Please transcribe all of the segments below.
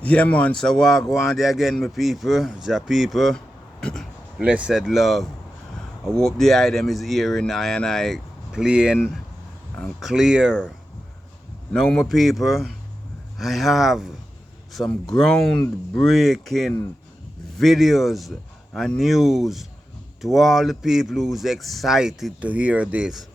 Yeah, man, so walk one day again, my people, ja people, blessed love. I hope the item is hearing I and I plain and clear. Now, my people, I have some groundbreaking videos and news to all the people who's excited to hear this.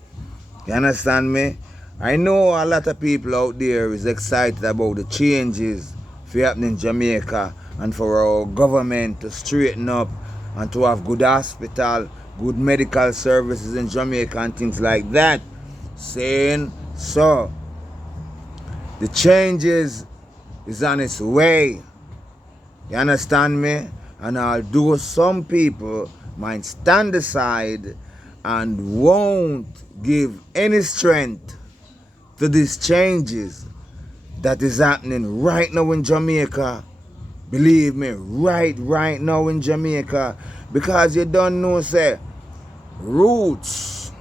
You understand me? I know a lot of people out there is excited about the changes for happening in Jamaica and for our government to straighten up and to have good hospital, good medical services in Jamaica and things like that. Saying so, the changes is on its way. You understand me? And although some people might stand aside and won't give any strength to these changes that is happening right now in Jamaica, believe me, right now in Jamaica, because you don't know, say, roots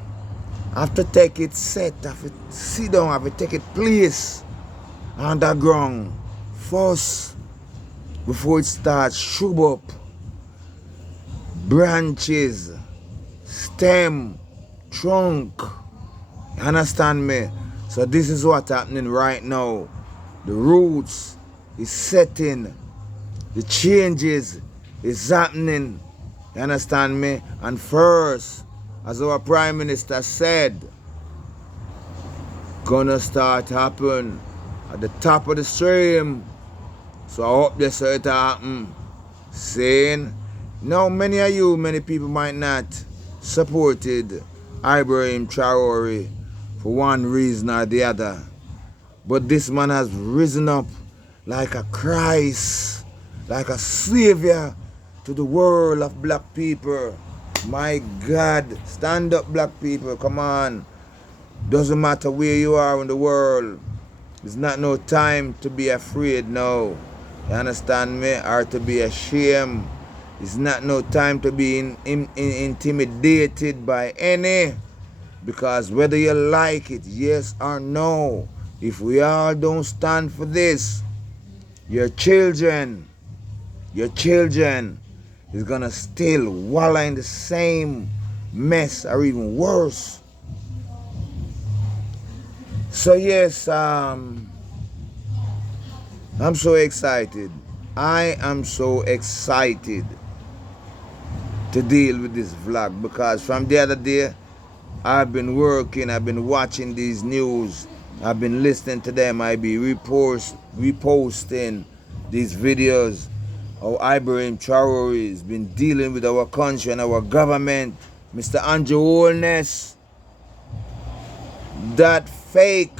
have to take it set, have to sit down, have to take it place underground first before it starts shoot up branches, stem, trunk. You understand me? So this is what's happening right now. The roots is setting. The changes is happening. You understand me? And first, as our Prime Minister said, gonna start happen at the top of the stream. So I hope this will happen. Saying, now many people might not supported Ibrahim Traore for one reason or the other. But this man has risen up like a Christ, like a savior to the world of black people. My God, stand up black people, come on. Doesn't matter where you are in the world. It's not no time to be afraid now. You understand me? Or to be ashamed. It's not no time to be intimidated by any. Because whether you like it, yes or no, if we all don't stand for this, your children is gonna still wallow in the same mess or even worse. So yes, I'm so excited. I am so excited to deal with this vlog because from the other day, I've been working, I've been watching these news, I've been listening to them, I be reposting these videos. How Ibrahim Traore has been dealing with our country and our government. Mr. Andrew Holness, that fake,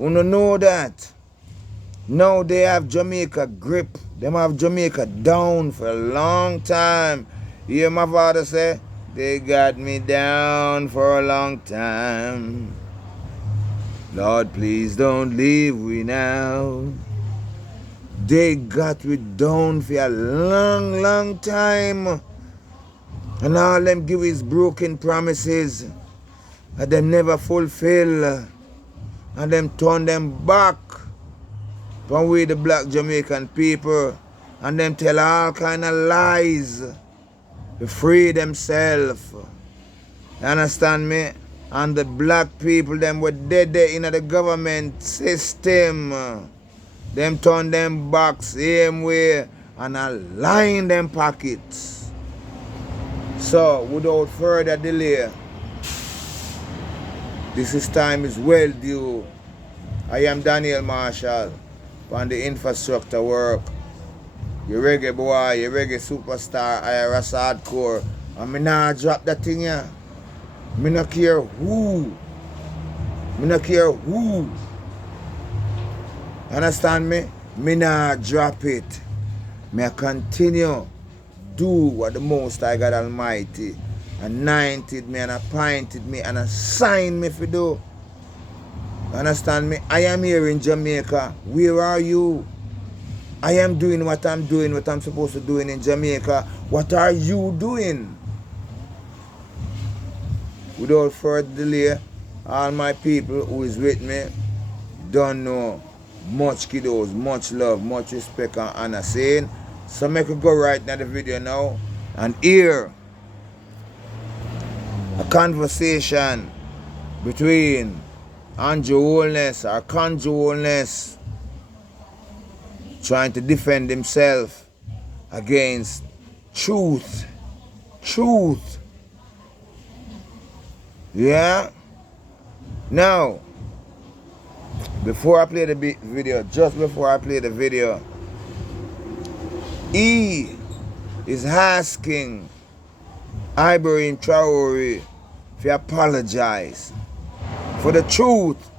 you don't know that. Now they have Jamaica grip, them have Jamaica down for a long time. You hear my father say, they got me down for a long time. Lord, please don't leave me now. They got me down for a long time. And all them give is broken promises. And them never fulfill. And them turn them back from we the black Jamaican people. And them tell all kind of lies to free themselves. You understand me? And the black people, them were dead there in the government system. Them turn them back same way and align them pockets. So, without further delay, this is time is well due. I am Daniel Marshall on the infrastructure work. Your reggae boy, your reggae superstar, IRS hardcore. And me nah drop that thing here. Me not care who. Me not care who. Understand me? Me nah drop it. Me continue do what the Most High God Almighty anointed me and appointed me and assigned me to do. Understand me? I am here in Jamaica. Where are you? I am doing what I'm supposed to do in Jamaica. What are you doing? Without further delay, all my people who is with me don't know. Much kiddos, much love, much respect and honor saying. So make we go right now the video now and hear a conversation between Andrew Holness or Conjure Holness trying to defend himself against truth. Truth. Yeah? Now, before I play the video, just before I play the video, he is asking Ibrahim Traore to apologize for the truth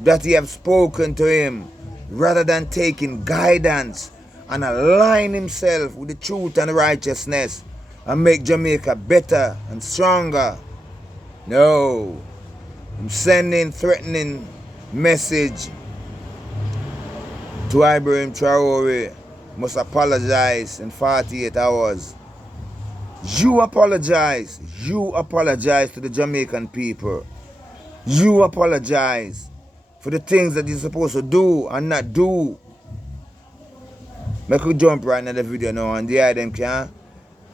that he have spoken to him rather than taking guidance and align himself with the truth and righteousness and make Jamaica better and stronger. No. I'm sending threatening message to Ibrahim Traore. Must apologize in 48 hours. You apologize. You apologize to the Jamaican people. You apologize for the things that you're supposed to do and not do. Make we jump right into the video now and the item can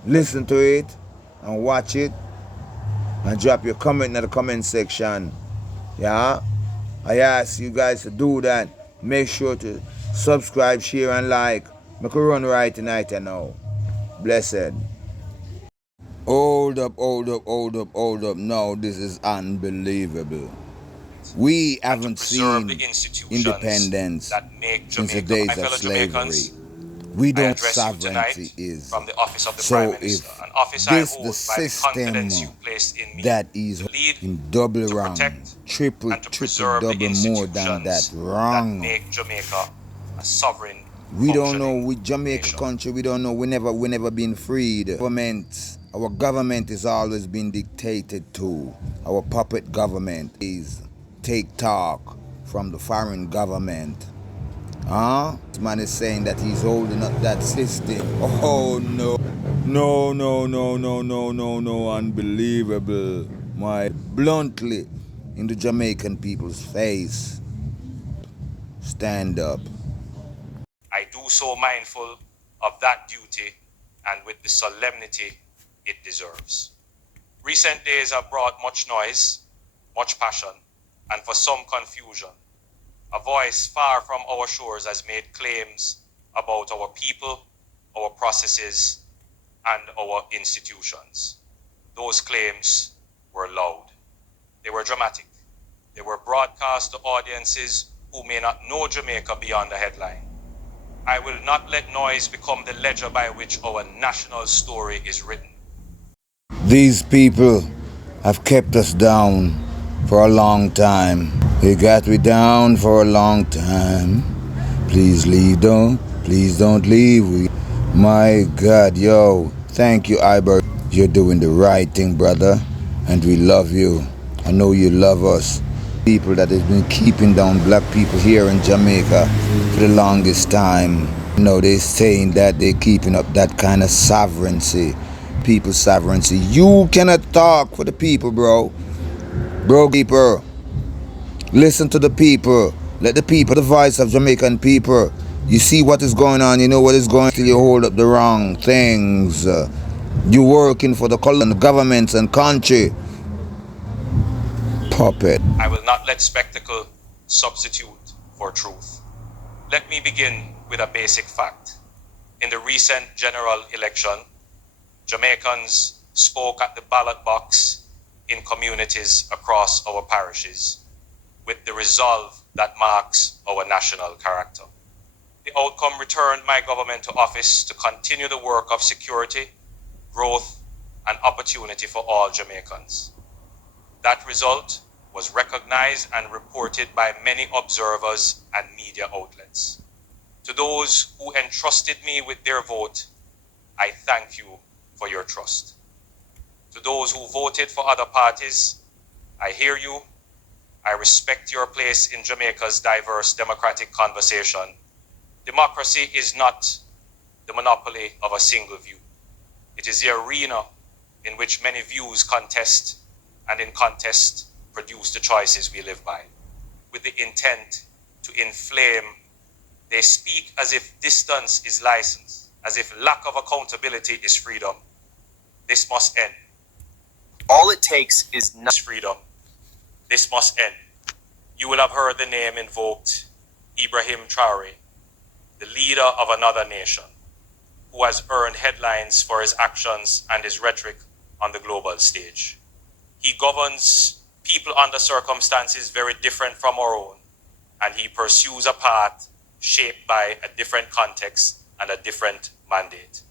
listen to it and watch it and drop your comment in the comment section. Yeah? I ask you guys to do that. Make sure to subscribe, share and like. Make we run right tonight and now. Blessed. Hold up, hold up, hold up, hold up. No, this is unbelievable. We haven't seen independence since the days of slavery. We don't sovereignty is. So if this the system that is in double wrong, triple double more than that wrong. We don't know with Jamaica country, we don't know, we never been freed. Our government is always been dictated to. Our puppet government is take talk from the foreign government. This man is saying that he's holding up that system. Oh no. No, no, no, no, no, no, no. Unbelievable. My bluntly in the Jamaican people's face. Stand up. I do so mindful of that duty and with the solemnity it deserves. Recent days have brought much noise, much passion, and for some confusion. A voice far from our shores has made claims about our people, our processes, and our institutions. Those claims were loud. They were dramatic. They were broadcast to audiences who may not know Jamaica beyond the headline. I will not let noise become the ledger by which our national story is written. These people have kept us down for a long time. They got me down for a long time. Please leave, please don't leave. My God, yo, thank you, Iber. You're doing the right thing, brother, and we love you. I know you love us. People that has been keeping down black people here in Jamaica for the longest time. You know, they're saying that they're keeping up that kind of sovereignty. People's sovereignty. You cannot talk for the people, bro. Bro, people. Listen to the people. Let the people, the voice of Jamaican people. You see what is going on. You know what is going on till you hold up the wrong things. You working for the governments and country. Puppet. I will not let spectacle substitute for truth. Let me begin with a basic fact. In the recent general election, Jamaicans spoke at the ballot box in communities across our parishes with the resolve that marks our national character. The outcome returned my government to office to continue the work of security, growth, and opportunity for all Jamaicans. That result was recognized and reported by many observers and media outlets. To those who entrusted me with their vote, I thank you for your trust. To those who voted for other parties, I hear you. I respect your place in Jamaica's diverse democratic conversation. Democracy is not the monopoly of a single view. It is the arena in which many views contest, and in contest produce the choices we live by, with the intent to inflame. They speak as if distance is license, as if lack of accountability is freedom. This must end. All it takes is not Freedom. This must end. You will have heard the name invoked, Ibrahim Traore, the leader of another nation, who has earned headlines for his actions and his rhetoric on the global stage. He governs people under circumstances very different from our own, and he pursues a path shaped by a different context and a different mandate.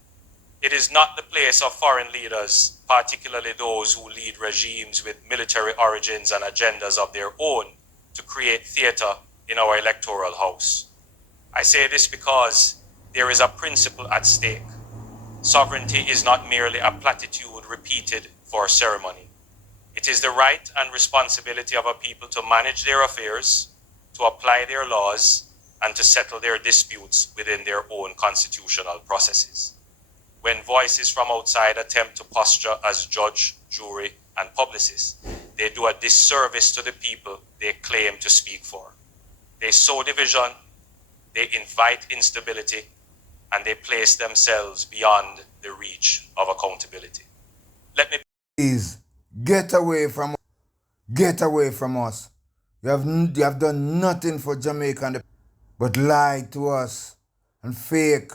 It is not the place of foreign leaders, particularly those who lead regimes with military origins and agendas of their own, to create theater in our electoral house. I say this because there is a principle at stake. Sovereignty is not merely a platitude repeated for ceremony. It is the right and responsibility of a people to manage their affairs, to apply their laws, and to settle their disputes within their own constitutional processes. When voices from outside attempt to posture as judge, jury, and publicist, they do a disservice to the people they claim to speak for. They sow division, they invite instability, and they place themselves beyond the reach of accountability. Let me Please get away from us. You have done nothing for Jamaica but lie to us and fake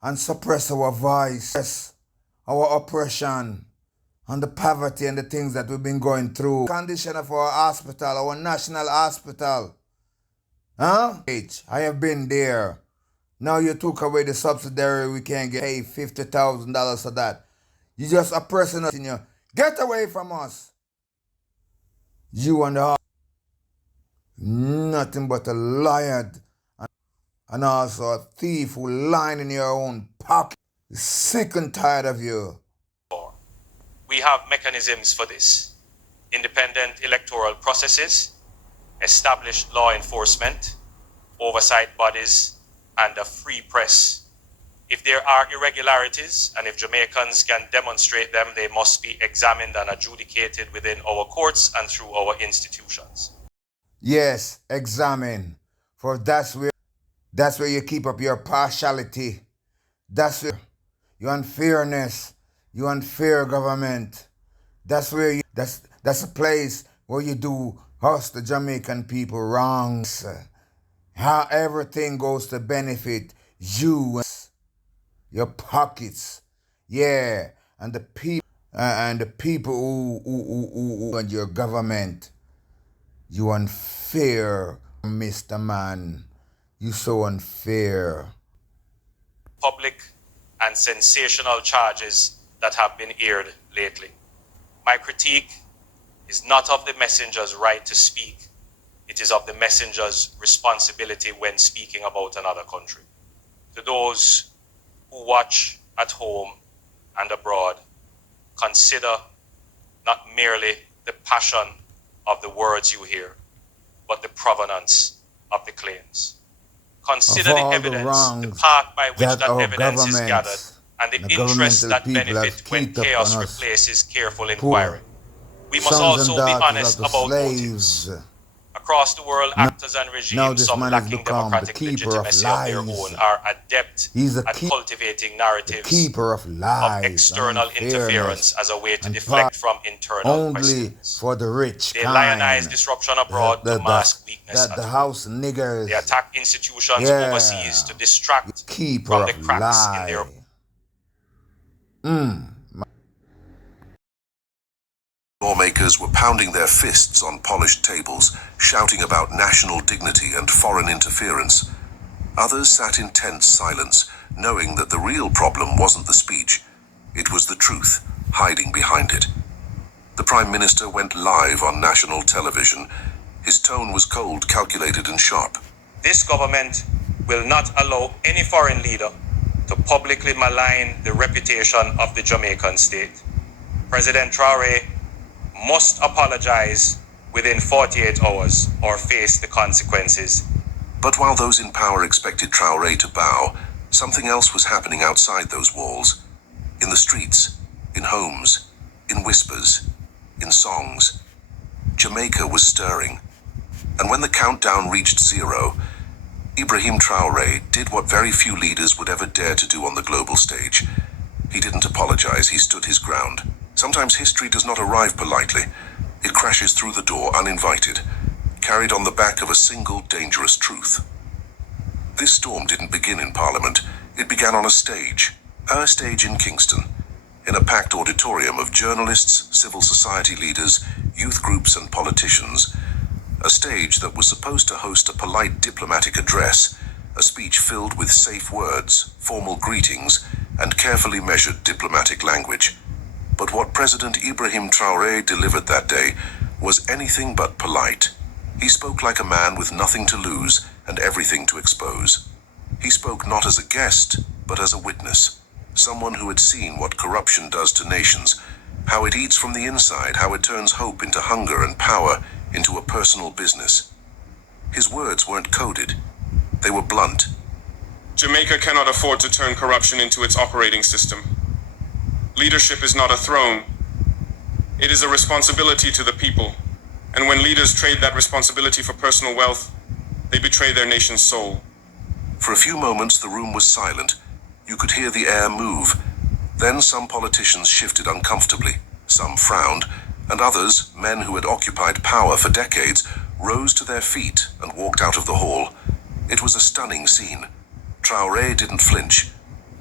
and suppress our voice, our oppression, and the poverty and the things that we've been going through. Condition of our hospital, our national hospital. Huh? I have been there. Now you took away the subsidiary, we can't get $50,000 for that. You just oppressing us in your. Get away from us. You and the nothing but a liar and also a thief who lying in your own pocket. Sick and tired of you. We have mechanisms for this. Independent electoral processes, established law enforcement, oversight bodies, and a free press. If there are irregularities, and if Jamaicans can demonstrate them, they must be examined and adjudicated within our courts and through our institutions. Yes, examine. For that's where you keep up your partiality. That's where your unfairness, your unfair government. That's where that's a place where you do us, the Jamaican people, wrongs. How everything goes to benefit you, your pockets, yeah, and the people who and your government. You unfair, Mr. Man. You so unfair. Public and sensational charges that have been aired lately. My critique is not of the messenger's right to speak. It is of the messenger's responsibility when speaking about another country. To those who watch at home and abroad, consider not merely the passion of the words you hear, but the provenance of the claims. Consider the evidence, the path by which that evidence is gathered, and the interests that benefit when chaos replaces careful inquiry. We must also be honest about motives. Across the world, actors and regimes, some lacking democratic legitimacy of their own, are adept at cultivating narratives of external interference as a way to deflect from internal questions. For the rich They lionize disruption abroad to mask weakness at home. They attack institutions overseas to distract from the cracks in their Lawmakers were pounding their fists on polished tables, shouting about national dignity and foreign interference. Others sat in tense silence, knowing that the real problem wasn't the speech. It was the truth, hiding behind it. The Prime Minister went live on national television. His tone was cold, calculated, and sharp. This government will not allow any foreign leader to publicly malign the reputation of the Jamaican state. President Traore must apologize within 48 hours or face the consequences. But while those in power expected Traore to bow, something else was happening outside those walls. In the streets, in homes, in whispers, in songs. Jamaica was stirring. And when the countdown reached 0, Ibrahim Traoré did what very few leaders would ever dare to do on the global stage. He didn't apologize, he stood his ground. Sometimes history does not arrive politely. It crashes through the door uninvited, carried on the back of a single dangerous truth. This storm didn't begin in Parliament. It began on a stage in Kingston, in a packed auditorium of journalists, civil society leaders, youth groups and politicians. A stage that was supposed to host a polite diplomatic address, a speech filled with safe words, formal greetings, and carefully measured diplomatic language. But what President Ibrahim Traoré delivered that day was anything but polite. He spoke like a man with nothing to lose and everything to expose. He spoke not as a guest, but as a witness, someone who had seen what corruption does to nations, how it eats from the inside, how it turns hope into hunger and power into a personal business. His words weren't coded. They were blunt. Jamaica cannot afford to turn corruption into its operating system. Leadership is not a throne. It is a responsibility to the people. And when leaders trade that responsibility for personal wealth, they betray their nation's soul. For a few moments, the room was silent. You could hear the air move. Then some politicians shifted uncomfortably. Some frowned, and others, men who had occupied power for decades, rose to their feet and walked out of the hall. It was a stunning scene. Traoré didn't flinch.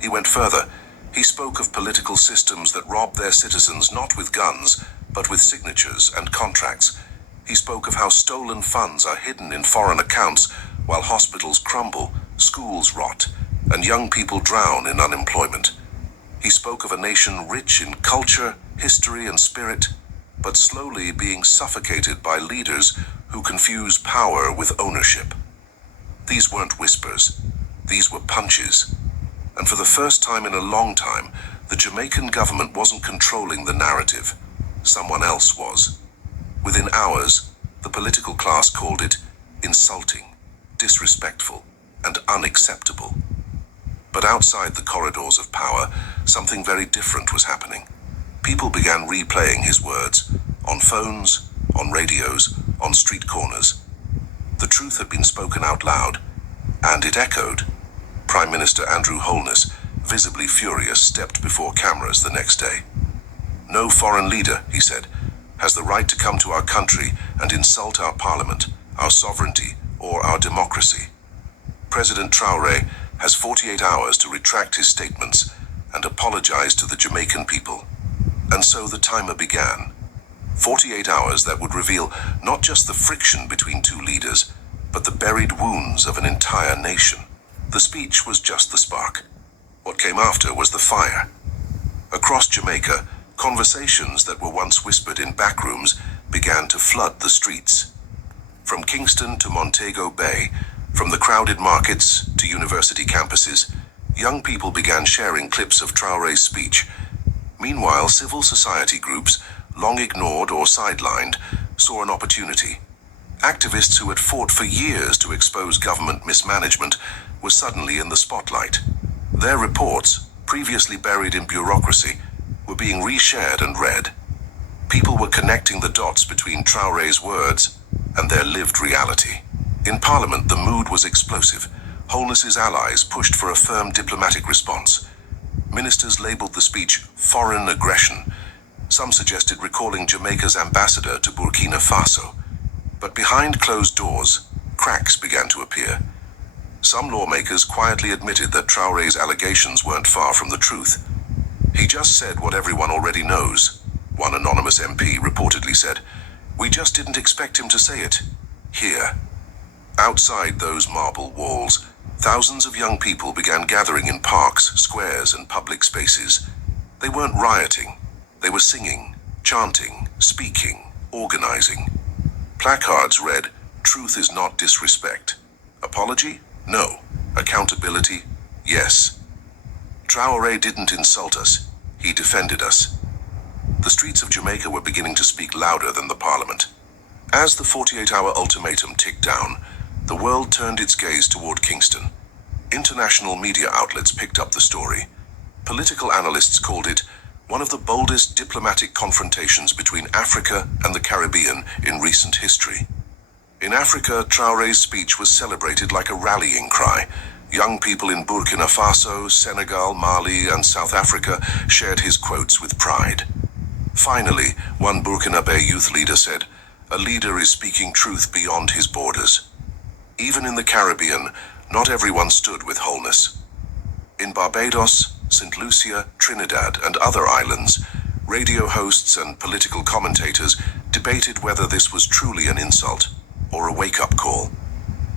He went further. He spoke of political systems that robbed their citizens not with guns, but with signatures and contracts. He spoke of how stolen funds are hidden in foreign accounts while hospitals crumble, schools rot, and young people drown in unemployment. He spoke of a nation rich in culture, history, and spirit, but slowly being suffocated by leaders who confuse power with ownership. These weren't whispers. These were punches. And for the first time in a long time, the Jamaican government wasn't controlling the narrative. Someone else was. Within hours, the political class called it insulting, disrespectful, and unacceptable. But outside the corridors of power, something very different was happening. People began replaying his words, on phones, on radios, on street corners. The truth had been spoken out loud, and it echoed. Prime Minister Andrew Holness, visibly furious, stepped before cameras the next day. No foreign leader, he said, has the right to come to our country and insult our parliament, our sovereignty, or our democracy. President Traoré has 48 hours to retract his statements and apologize to the Jamaican people. And so the timer began. 48 hours that would reveal not just the friction between two leaders, but the buried wounds of an entire nation. The speech was just the spark. What came after was the fire. Across Jamaica, conversations that were once whispered in backrooms began to flood the streets. From Kingston to Montego Bay, from the crowded markets to university campuses, young people began sharing clips of Traoré's speech. Meanwhile, civil society groups, long ignored or sidelined, saw an opportunity. Activists who had fought for years to expose government mismanagement were suddenly in the spotlight. Their reports, previously buried in bureaucracy, were being reshared and read. People were connecting the dots between Traoré's words and their lived reality. In Parliament, the mood was explosive. Holness's allies pushed for a firm diplomatic response. Ministers labeled the speech foreign aggression. Some suggested recalling Jamaica's ambassador to Burkina Faso. But behind closed doors, cracks began to appear. Some lawmakers quietly admitted that Traoré's allegations weren't far from the truth. He just said what everyone already knows. One anonymous MP reportedly said, "We just didn't expect him to say it. Here." Outside those marble walls, thousands of young people began gathering in parks, squares, and public spaces. They weren't rioting. They were singing, chanting, speaking, organizing. Placards read, "Truth is not disrespect." Apology? No. Accountability? Yes. Traoré didn't insult us. He defended us. The streets of Jamaica were beginning to speak louder than the parliament. As the 48-hour ultimatum ticked down, the world turned its gaze toward Kingston. International media outlets picked up the story. Political analysts called it one of the boldest diplomatic confrontations between Africa and the Caribbean in recent history. In Africa, Traore's speech was celebrated like a rallying cry. Young people in Burkina Faso, Senegal, Mali, and South Africa shared his quotes with pride. Finally, one Burkinabe youth leader said, "A leader is speaking truth beyond his borders." Even in the Caribbean, not everyone stood with wholeness. In Barbados, St. Lucia, Trinidad, and other islands, radio hosts and political commentators debated whether this was truly an insult or a wake-up call.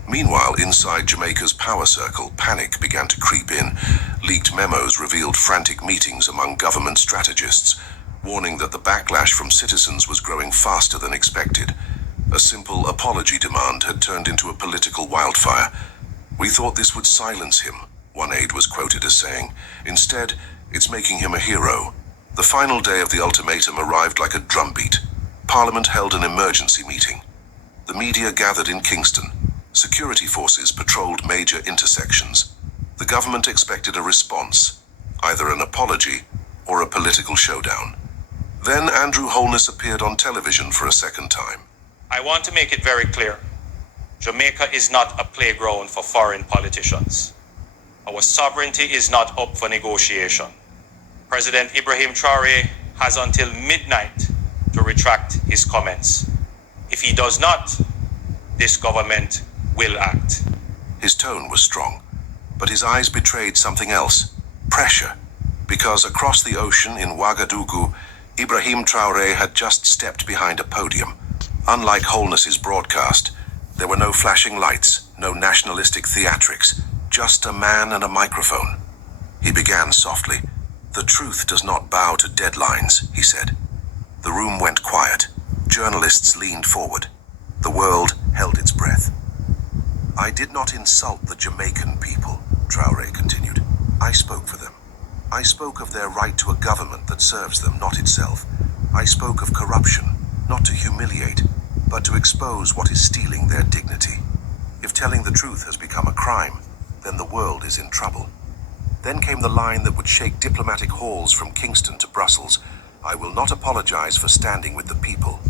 Meanwhile, inside Jamaica's power circle, panic began to creep in. Leaked memos revealed frantic meetings among government strategists, warning that the backlash from citizens was growing faster than expected. A simple apology demand had turned into a political wildfire. "We thought this would silence him," one aide was quoted as saying. "Instead, it's making him a hero." The final day of the ultimatum arrived like a drumbeat. Parliament held an emergency meeting. The media gathered in Kingston. Security forces patrolled major intersections. The government expected a response, either an apology or a political showdown. Then Andrew Holness appeared on television for a second time. I want to make it very clear. Jamaica is not a playground for foreign politicians. Our sovereignty is not up for negotiation. President Ibrahim Traoré has until midnight to retract his comments. If he does not, this government will act. His tone was strong, but his eyes betrayed something else: pressure. Because across the ocean in Ouagadougou, Ibrahim Traoré had just stepped behind a podium. Unlike Holness's broadcast, there were no flashing lights, no nationalistic theatrics, just a man and a microphone. He began softly. "The truth does not bow to deadlines," he said. The room went quiet. Journalists leaned forward. The world held its breath. "I did not insult the Jamaican people," Traoré continued. "I spoke for them. I spoke of their right to a government that serves them, not itself. I spoke of corruption, not to humiliate, but to expose what is stealing their dignity. If telling the truth has become a crime, then the world is in trouble." Then came the line that would shake diplomatic halls from Kingston to Brussels: "I will not apologize for standing with the people."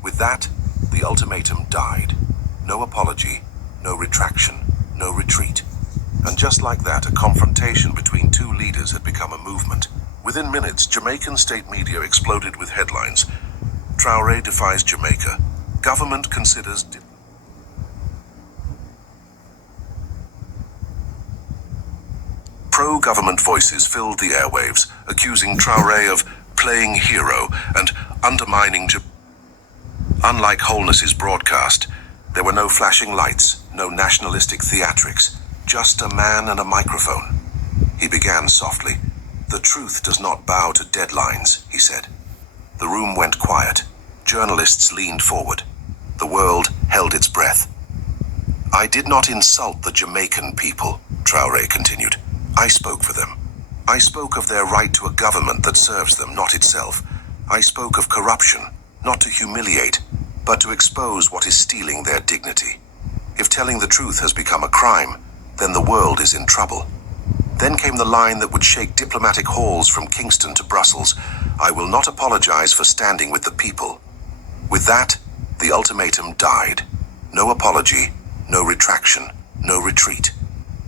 With that, the ultimatum died. No apology, no retraction, no retreat. And just like that, a confrontation between two leaders had become a movement. Within minutes, Jamaican state media exploded with headlines. Traoré defies Jamaica. Government considers... Pro-government voices filled the airwaves, accusing Traoré of playing hero and undermining Unlike Holness's broadcast, there were no flashing lights, no nationalistic theatrics, just a man and a microphone. He began softly. "The truth does not bow to deadlines," he said. The room went quiet. Journalists leaned forward. The world held its breath. "I did not insult the Jamaican people," Traoré continued. "I spoke for them. I spoke of their right to a government that serves them, not itself. I spoke of corruption, not to humiliate, but to expose what is stealing their dignity. If telling the truth has become a crime, then the world is in trouble." Then came the line that would shake diplomatic halls from Kingston to Brussels: "I will not apologize for standing with the people." With that, the ultimatum died. No apology, no retraction, no retreat.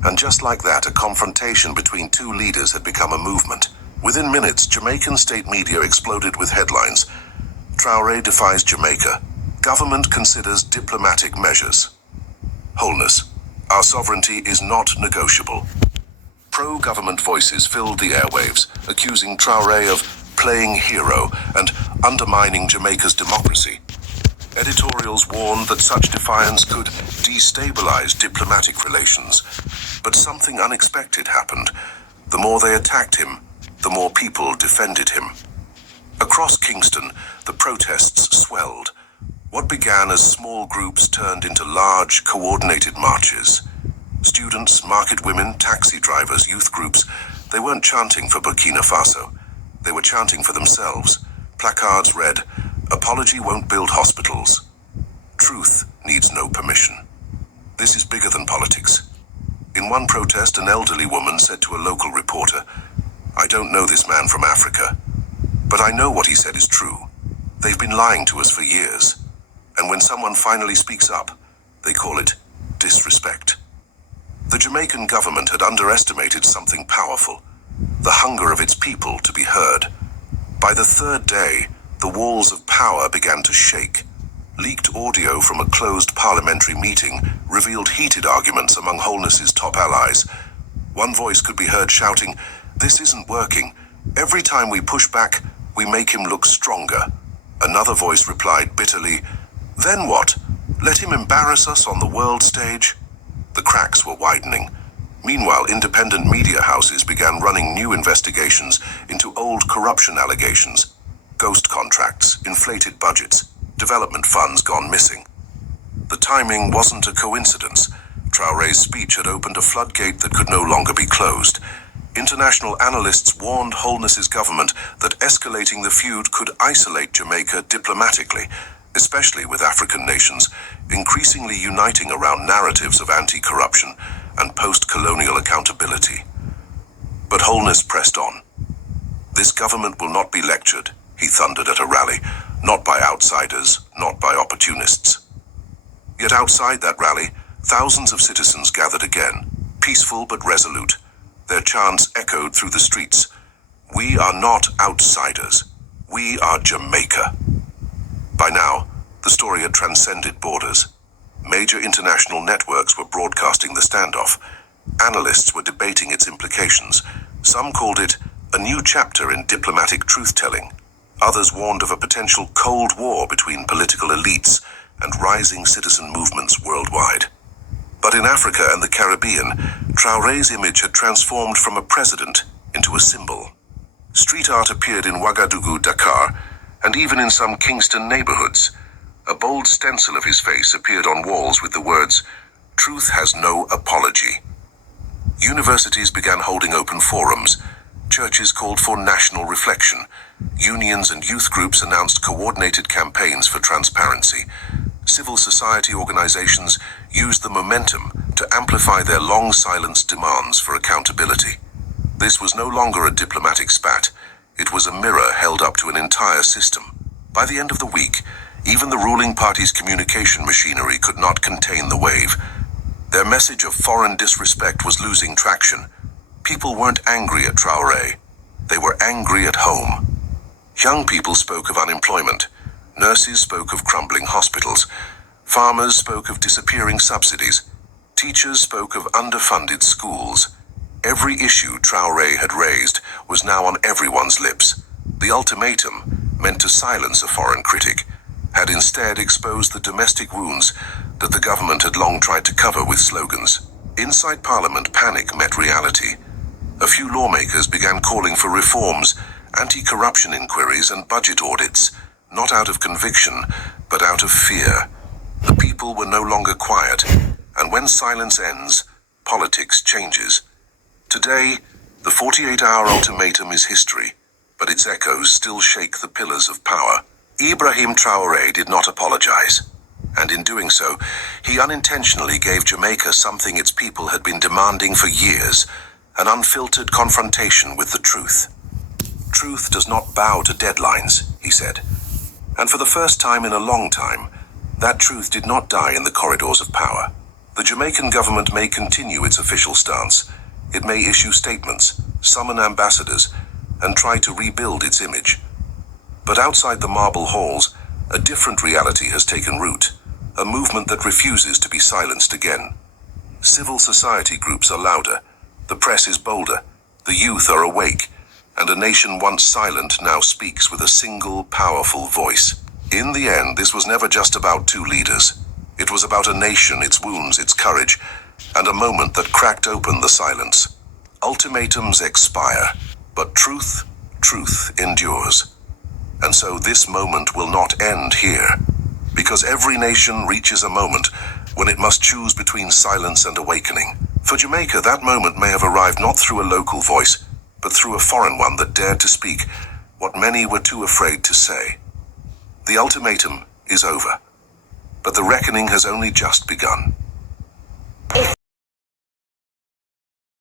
And just like that, a confrontation between two leaders had become a movement. Within minutes, Jamaican state media exploded with headlines. Traoré defies Jamaica. Government considers diplomatic measures. Holness. Our sovereignty is not negotiable. Pro-government voices filled the airwaves, accusing Traoré of playing hero and undermining Jamaica's democracy. Editorials warned that such defiance could destabilize diplomatic relations. But something unexpected happened. The more they attacked him, the more people defended him. Across Kingston, the protests swelled. What began as small groups turned into large, coordinated marches. Students, market women, taxi drivers, youth groups, they weren't chanting for Burkina Faso. They were chanting for themselves. Placards read, "Apology won't build hospitals. Truth needs no permission." This is bigger than politics. In one protest, an elderly woman said to a local reporter, "I don't know this man from Africa, but I know what he said is true. They've been lying to us for years. And when someone finally speaks up, they call it disrespect. The Jamaican government had underestimated something powerful, the hunger of its people to be heard. By the third day, the walls of power began to shake. Leaked audio from a closed parliamentary meeting revealed heated arguments among Holness's top allies. One voice could be heard shouting, "This isn't working. Every time we push back, we make him look stronger." Another voice replied bitterly, "Then what? Let him embarrass us on the world stage?" The cracks were widening. Meanwhile, independent media houses began running new investigations into old corruption allegations, ghost contracts, inflated budgets, development funds gone missing. The timing wasn't a coincidence. Traoré's speech had opened a floodgate that could no longer be closed. International analysts warned Holness's government that escalating the feud could isolate Jamaica diplomatically, especially with African nations increasingly uniting around narratives of anti-corruption and post-colonial accountability. But Holness pressed on. "This government will not be lectured," he thundered at a rally, "not by outsiders, not by opportunists." Yet outside that rally, thousands of citizens gathered again, peaceful but resolute. Their chants echoed through the streets. "We are not outsiders. We are Jamaica." By now, the story had transcended borders. Major international networks were broadcasting the standoff. Analysts were debating its implications. Some called it a new chapter in diplomatic truth-telling. Others warned of a potential Cold War between political elites and rising citizen movements worldwide. But in Africa and the Caribbean, Traoré's image had transformed from a president into a symbol. Street art appeared in Ouagadougou, Dakar, and even in some Kingston neighborhoods. A bold stencil of his face appeared on walls with the words, "Truth has no apology." Universities began holding open forums. Churches called for national reflection. Unions and youth groups announced coordinated campaigns for transparency. Civil society organizations used the momentum to amplify their long-silenced demands for accountability. This was no longer a diplomatic spat. It was a mirror held up to an entire system. By the end of the week, even the ruling party's communication machinery could not contain the wave. Their message of foreign disrespect was losing traction. People weren't angry at Traoré. They were angry at home. Young people spoke of unemployment. Nurses spoke of crumbling hospitals. Farmers spoke of disappearing subsidies. Teachers spoke of underfunded schools. Every issue Traoré had raised was now on everyone's lips. The ultimatum, meant to silence a foreign critic, had instead exposed the domestic wounds that the government had long tried to cover with slogans. Inside Parliament, panic met reality. A few lawmakers began calling for reforms, anti-corruption inquiries and budget audits, not out of conviction, but out of fear. The people were no longer quiet, and when silence ends, politics changes. Today, the 48-hour ultimatum is history, but its echoes still shake the pillars of power. Ibrahim Traoré did not apologize, and in doing so, he unintentionally gave Jamaica something its people had been demanding for years, an unfiltered confrontation with the truth. "Truth does not bow to deadlines," he said. And for the first time in a long time, that truth did not die in the corridors of power. The Jamaican government may continue its official stance. It may issue statements, summon ambassadors, and try to rebuild its image. But outside the marble halls, a different reality has taken root, a movement that refuses to be silenced again. Civil society groups are louder, the press is bolder, the youth are awake, and a nation once silent now speaks with a single, powerful voice. In the end, this was never just about two leaders. It was about a nation, its wounds, its courage, and a moment that cracked open the silence. Ultimatums expire, but truth endures. And so this moment will not end here, because every nation reaches a moment when it must choose between silence and awakening. For Jamaica, that moment may have arrived not through a local voice, but through a foreign one that dared to speak what many were too afraid to say. The ultimatum is over, but the reckoning has only just begun.